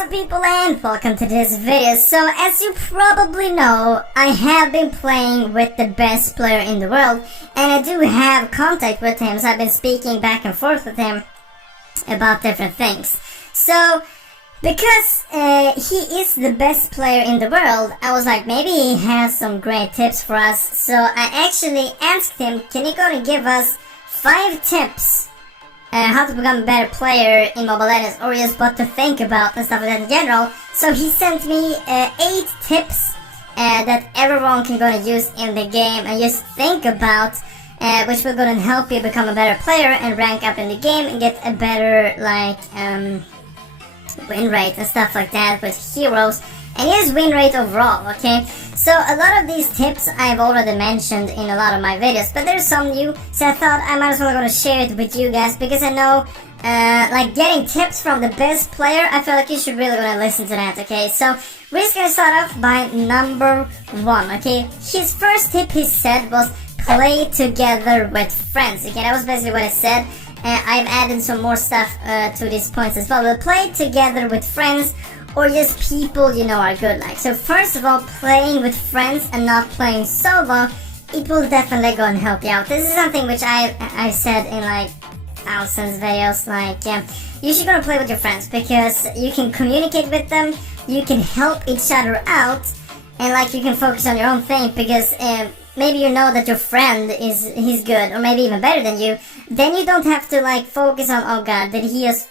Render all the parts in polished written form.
up people and welcome to this video. So as you probably know, I have been playing with the best player in the world and I do have contact with him, so I've been speaking back and forth with him about different things. So because he is the best player in the world, I was like, maybe he has some great tips for us. So I actually asked him, can you go and give us 5 tips how to become a better player in Mobile Legends, or just what to think about and stuff like that in general. So he sent me 8 tips that everyone can go and use in the game and just think about, which will go and help you become a better player and rank up in the game and get a better win rate and stuff like that with heroes, and his win rate overall. Okay, so a lot of these tips I've already mentioned in a lot of my videos, but there's some new, so I thought I might as well gonna share it with you guys, because I know like getting tips from the best player, I feel like you should really gonna listen to that. Okay, so we're just gonna start off by number 1. Okay, his first tip he said was play together with friends. Okay, that was basically what I said. I've added some more stuff to these points as well. But play together with friends, or just people you know are good. Like, so first of all, playing with friends and not playing solo, it will definitely go and help you out. This is something which I said in like thousands of videos. Like, you should go and play with your friends, because you can communicate with them, you can help each other out, and like you can focus on your own thing, because maybe you know that your friend he's good, or maybe even better than you. Then you don't have to like focus on, oh god, did he just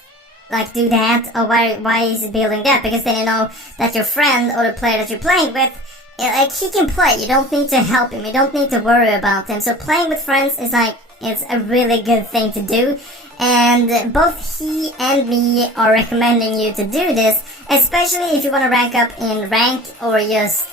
like do that, or why is he building that, because then you know that your friend or the player that you're playing with, like, he can play. You don't need to help him, you don't need to worry about him. So playing with friends is like, it's a really good thing to do, and both he and me are recommending you to do this, especially if you want to rank up in rank or just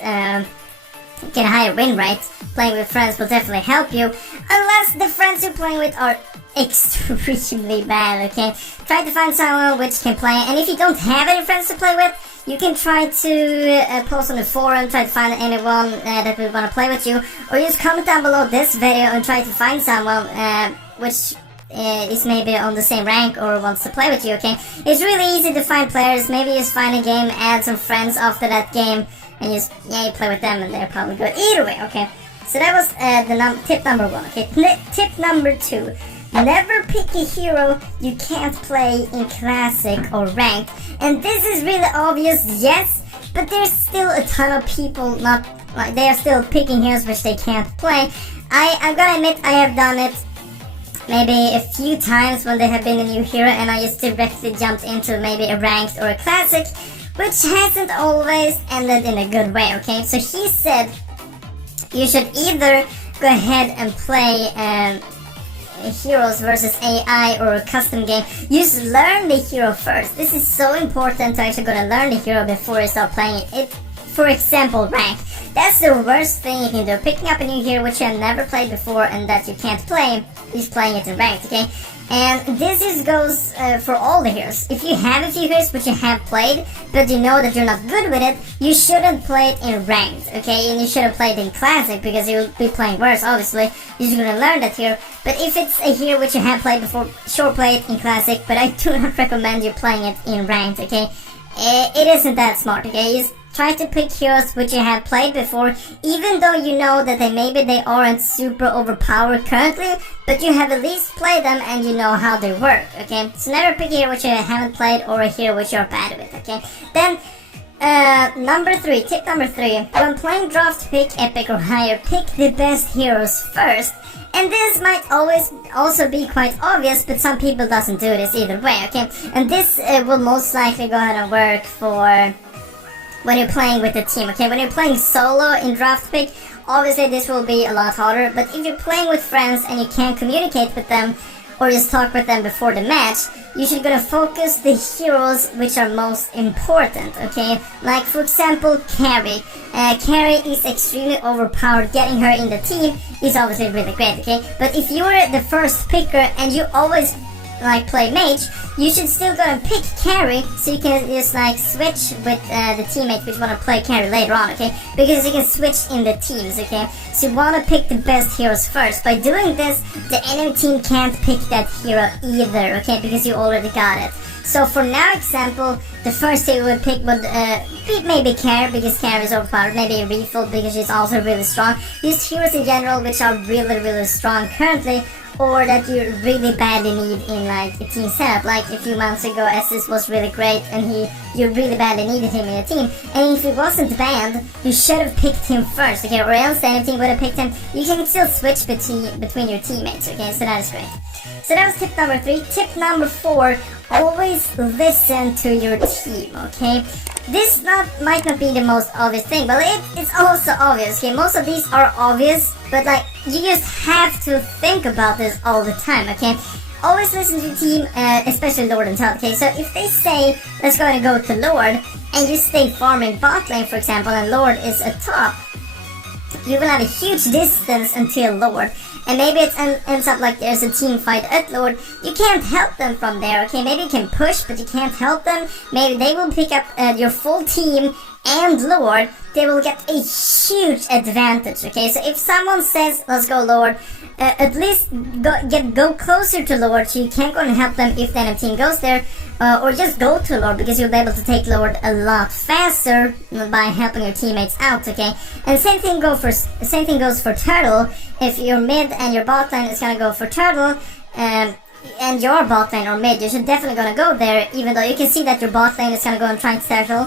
get a higher win rate. Playing with friends will definitely help you, unless the friends you're playing with are extremely bad. Okay, try to find someone which can play, and if you don't have any friends to play with, you can try to post on the forum, try to find anyone that would want to play with you, or just comment down below this video and try to find someone which is maybe on the same rank or wants to play with you. Okay, it's really easy to find players. Maybe just find a game, add some friends after that game, and just you play with them, and they're probably good either way. Okay, so that was tip number 1. Okay, tip number 2. Never pick a hero you can't play in classic or ranked. And this is really obvious, yes, but there's still a ton of people not like, they are still picking heroes which they can't play. I'm gonna admit I have done it maybe a few times when there have been a new hero, and I just directly jumped into maybe a ranked or a classic, which hasn't always ended in a good way. Okay, so he said you should either go ahead and play heroes versus AI or a custom game. You just learn the hero first. This is so important to actually go and learn the hero before you start playing it. For example, rank. That's the worst thing you can do. Picking up a new hero which you have never played before and that you can't play, is playing it in ranked. Okay, and this just goes for all the heroes. If you have a few heroes which you have played, but you know that you're not good with it, you shouldn't play it in ranked. Okay, and you shouldn't play it in classic, because you'll be playing worse. Obviously, you're just gonna learn that hero. But if it's a hero which you have played before, sure, play it in classic, but I do not recommend you playing it in ranked. Okay, it isn't that smart. Okay, just try to pick heroes which you have played before, even though you know that they aren't super overpowered currently, but you have at least played them and you know how they work. Okay, so never pick a hero which you haven't played, or a hero which you're bad with. Okay, then tip number 3, when playing draft pick, epic or higher, pick the best heroes first. And this might always also be quite obvious, but some people doesn't do this either way. Okay, and this will most likely go ahead and work for when you're playing with a team. Okay, when you're playing solo in draft pick, obviously this will be a lot harder, but if you're playing with friends and you can't communicate with them or just talk with them before the match, you should gonna focus the heroes which are most important. Okay, like for example, carry. Carry is extremely overpowered. Getting her in the team is obviously really great. Okay, but if you're the first picker and you always like play mage, you should still go and pick carry, so you can just like switch with the teammate which want to play carry later on. Okay, because you can switch in the teams. Okay, so you want to pick the best heroes first. By doing this, the enemy team can't pick that hero either. Okay, because you already got it. So for now example, the first hero would pick would be maybe Care, because Care is overpowered, maybe Refill because she's also really strong. Just heroes in general which are really strong currently, or that you really badly need in like a team setup. Like a few months ago, Estes was really great and you really badly needed him in a team, and if he wasn't banned, you should have picked him first, okay, or else the enemy team would have picked him. You can still switch between your teammates, okay, so that is great. So that was tip number 3. Tip number 4, always listen to your team, okay? This might not be the most obvious thing, but it's also obvious, okay? Most of these are obvious, but like, you just have to think about this all the time, okay? Always listen to your team, especially Lord and top, okay? So if they say, let's go to Lord, and you stay farming bot lane, for example, and Lord is a top, you will have a huge distance until Lord. And maybe it ends up like there's a team fight at Lord. You can't help them from there, okay? Maybe you can push, but you can't help them. Maybe they will pick up your full team and Lord. They will get a huge advantage, okay? So if someone says, let's go Lord, at least go closer to Lord, so you can't go and help them if the enemy team goes there. Or just go to Lord, because you'll be able to take Lord a lot faster by helping your teammates out, okay? And same thing goes for Turtle. If you're mid and your bot lane is gonna go for Turtle, and your bot lane or mid, you should definitely gonna go there, even though you can see that your bot lane is gonna go and try to Turtle,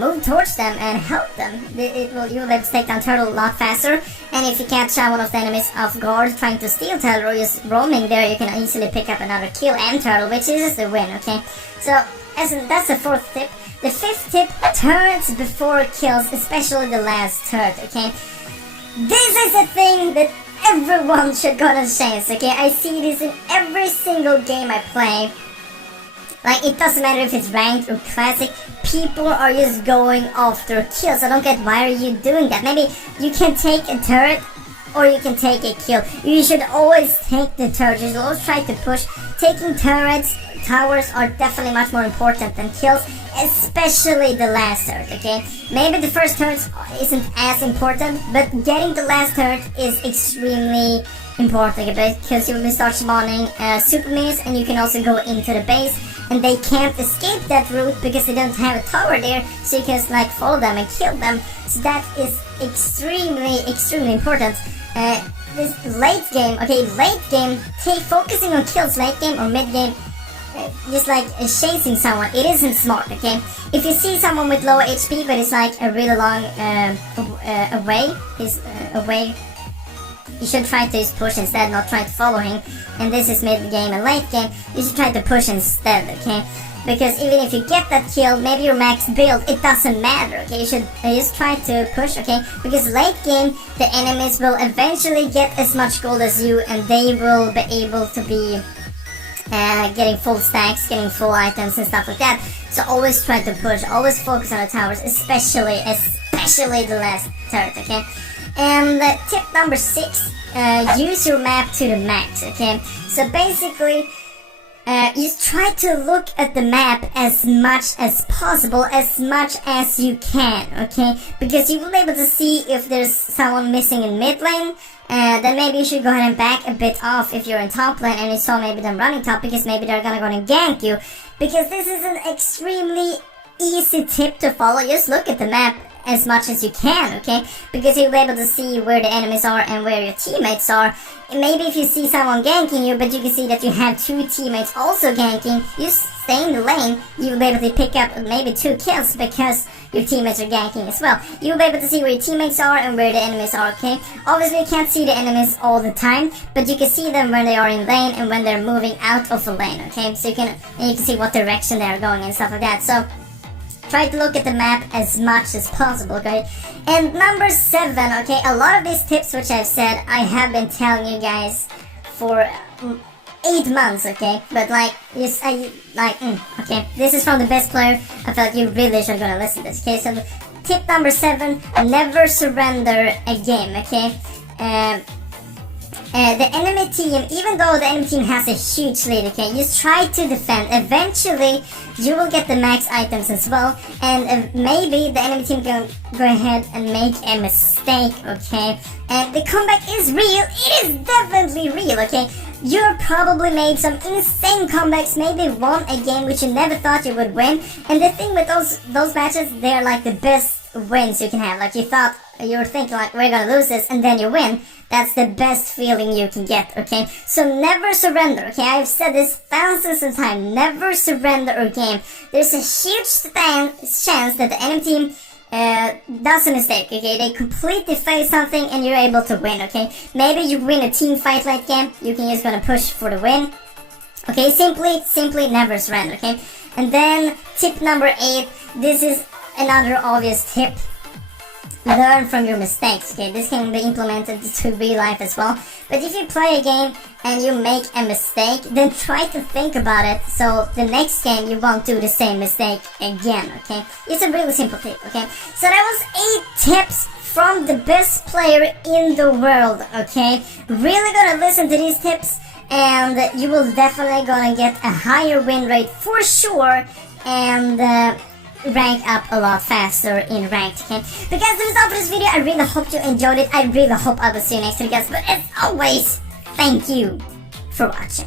move towards them and help them. You'll be able to take down Turtle a lot faster, and if you catch one of the enemies off guard trying to steal Turtle or just roaming there, you can easily pick up another kill and Turtle, which is the win, okay? So that's the 4th tip. The 5th tip, turrets before kills, especially the last turret, okay? This is a thing that everyone should go to chance, okay? I see this in every single game I play. Like, it doesn't matter if it's ranked or classic, people are just going after kills. I don't get, why are you doing that? Maybe you can take a turret or you can take a kill. You should always take the turret. You should always try to push. Taking turrets, towers are definitely much more important than kills, especially the last turret, okay? Maybe the first turret isn't as important, but getting the last turret is extremely important, okay? Because you will start spawning super minis, and you can also go into the base, and they can't escape that route because they don't have a tower there, so you can like follow them and kill them. So that is extremely important. This late game, okay, late game, focusing on kills late game or mid game, just like chasing someone, it isn't smart, okay? If you see someone with low HP but it's like a really long away, you should try to just push instead, not try to follow him. And this is mid game and late game, you should try to push instead, okay? Because even if you get that kill, maybe your max build, it doesn't matter, okay? You should just try to push, okay? Because late game, the enemies will eventually get as much gold as you, and they will be able to be getting full stacks, getting full items and stuff like that. So always try to push, always focus on the towers, especially the last turret, okay? And tip number 6, use your map to the max, okay? So basically, just try to look at the map as much as possible, as much as you can, okay? Because you will be able to see if there's someone missing in mid lane, then maybe you should go ahead and back a bit off if you're in top lane and you saw maybe them running top, because maybe they're gonna go and gank you. Because this is an extremely easy tip to follow. Just look at the map as much as you can, okay? Because you'll be able to see where the enemies are and where your teammates are. And maybe if you see someone ganking you, but you can see that you have 2 teammates also ganking, you stay in the lane, you'll be able to pick up maybe 2 kills because your teammates are ganking as well. You'll be able to see where your teammates are and where the enemies are, okay? Obviously you can't see the enemies all the time, but you can see them when they are in lane and when they're moving out of the lane, okay? So you can see what direction they're going and stuff like that. So try to look at the map as much as possible, okay? And number 7, okay, a lot of these tips which I've said, I have been telling you guys for 8 months, okay? But like, okay, this is from the best player. I felt you really should gonna listen to this, okay? So tip number 7, never surrender a game, okay? the enemy team, even though the enemy team has a huge lead, okay, just try to defend. Eventually, you will get the max items as well, and maybe the enemy team can go ahead and make a mistake, okay? And the comeback is real. It is definitely real, okay? You probably made some insane comebacks, maybe won a game which you never thought you would win. And the thing with those matches, they're like the best wins you can have. Like you were thinking like, we're gonna lose this, and then you win. That's the best feeling you can get, okay? So never surrender, okay? I've said this thousands of times. Never surrender a game. There's a huge chance that the enemy team does a mistake, okay? They completely fail something and you're able to win, okay? Maybe you win a team fight late game. You can just gonna push for the win. Okay, simply never surrender, okay? And then tip number 8. This is another obvious tip. Learn from your mistakes, okay? This can be implemented to real life as well. But if you play a game and you make a mistake, then try to think about it so the next game you won't do the same mistake again, okay? It's a really simple tip, okay? So that was 8 tips from the best player in the world, okay? Really gonna listen to these tips and you will definitely gonna get a higher win rate for sure, and rank up a lot faster in ranked, okay? But guys, that is all for this video. I really hope you enjoyed it. I really hope I will see you next time, guys. But as always, thank you for watching.